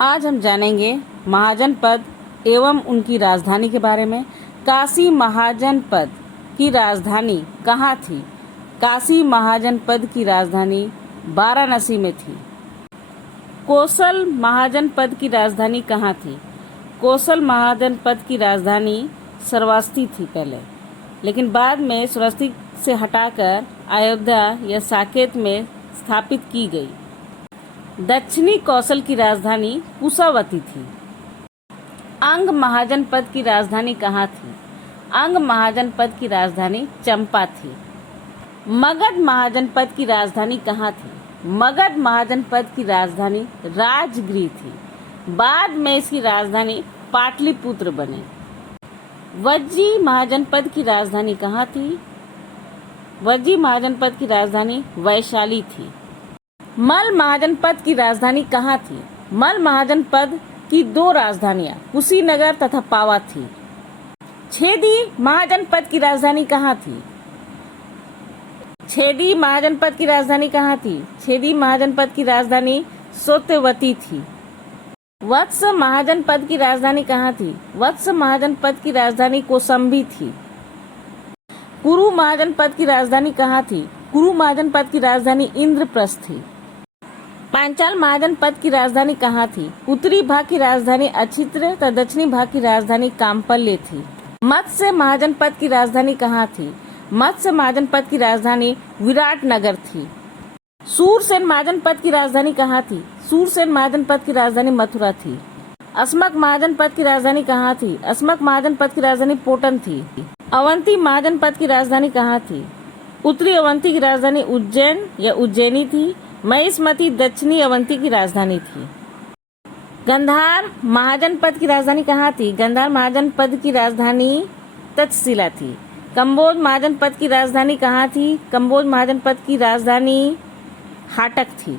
आज हम जानेंगे महाजनपद एवं उनकी राजधानी के बारे में। काशी महाजनपद की राजधानी कहाँ थी? काशी महाजनपद की राजधानी वाराणसी में थी। कोसल महाजनपद की राजधानी कहाँ थी? कोसल महाजनपद की राजधानी श्रावस्ती थी पहले, लेकिन बाद में श्रावस्ती से हटाकर अयोध्या या साकेत में स्थापित की गई। दक्षिणी कौशल की राजधानी कुशावती थी। अंग महाजनपद की राजधानी कहाँ थी? अंग महाजनपद की राजधानी चंपा थी। मगध महाजनपद की राजधानी कहाँ थी? मगध महाजनपद की राजधानी राजगृह थी। बाद में इसकी राजधानी पाटलिपुत्र बने। वज्जी महाजनपद की राजधानी कहाँ थी? वज्जी महाजनपद की राजधानी वैशाली थी। मल महाजनपद की राजधानी कहाँ थी? मल महाजनपद की दो राजधानियां कुशीनगर तथा पावा थी। छेदी महाजनपद की राजधानी कहाँ थी? छेदी महाजनपद की राजधानी कहाँ थी? छेदी महाजनपद की राजधानी सत्यवती थी। वत्स महाजनपद की राजधानी कहाँ थी? वत्स महाजनपद की राजधानी कौशाम्बी थी। कुरु महाजनपद की राजधानी कहाँ थी? कुरु महाजनपद की राजधानी इंद्रप्रस्थ थी। पांचाल महाजनपद की राजधानी कहाँ थी? उत्तरी भाग की राजधानी अछित्र तथा दक्षिणी भाग की राजधानी काम्पल्य थी। मत्स्य महाजनपद की राजधानी कहाँ थी? मत्स्य महाजनपद की राजधानी विराटनगर थी। सूरसेन महाजनपद की राजधानी कहाँ थी? सूरसेन महाजनपद की राजधानी मथुरा थी। अस्मक महाजनपद की राजधानी कहाँ थी? अस्मक महाजनपद की राजधानी पोटन थी। अवंती महाजनपद की राजधानी कहाँ थी? उत्तरी अवंती की राजधानी उज्जैन या उज्जैनी थी। महिष्मती दक्षिणी अवंती की राजधानी थी। गंधार महाजनपद की राजधानी कहाँ थी? गंधार महाजनपद की राजधानी तक्षशिला थी। कंबोज महाजनपद की राजधानी कहाँ थी? कंबोज महाजनपद की राजधानी हाटक थी।